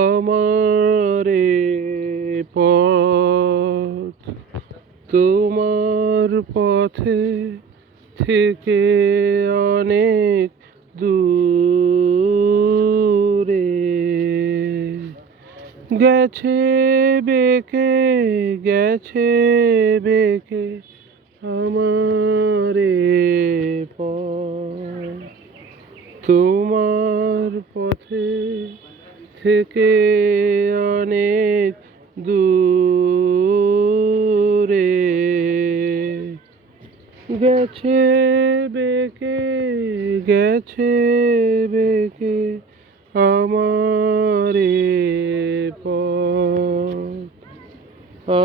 আমারে পথ তোমার পথে থেকে অনেক দূরে গেছে বেঁকে আমারে পথ তোমার পথে থেকে অনেক দূরে গেছে বেঁকে আমারে পথ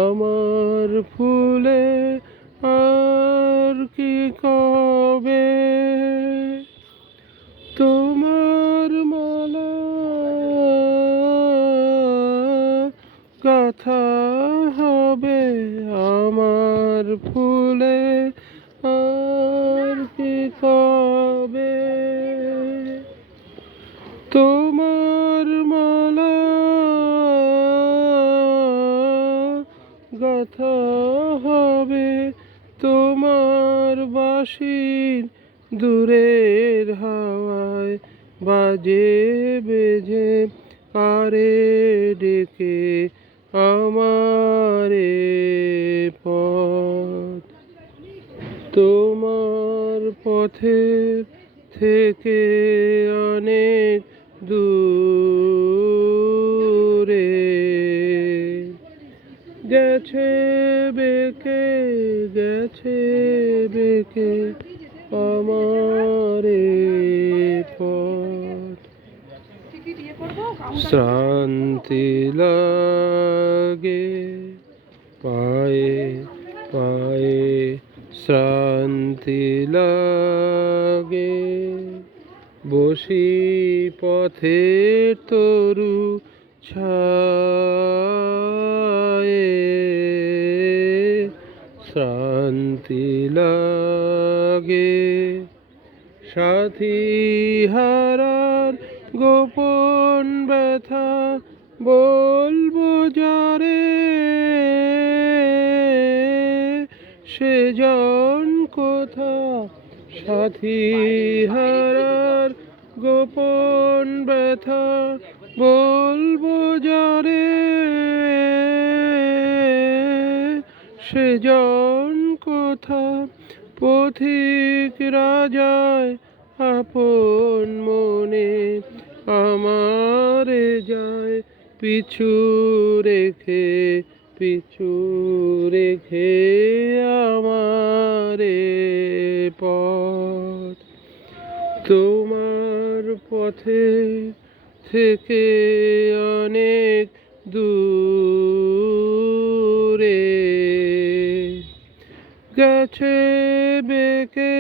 আমার ফুলে আর কি কবে তোমার মালা গাথা হবে আমার ফুলে আর কি কবে তোমার মালা গাথা হবে তোমার বাঁশির দূরের হাওয়ায় বাজে বেজে আরে ডেকে আমারে পথ তোমার পথের থেকে অনেক দূরে গেছে বেঁকে আমারে পথ শ্রান্তি লাগে পায়ে শ্রান্তি লাগে বসি পথের তরু ছায়ে শ্রান্তি লাগে সাথী হারার গোপন ব্যথা বলবো যারে সেজন কোথা সাথী হারার গোপন ব্যথা বলবো যারে সেজন কোথা পথিক রাজায় আপন মনে আমারে যায় পিছু রেখে আমারে পথ তোমার পথে থেকে অনেক দূরে গেছে বেঁকে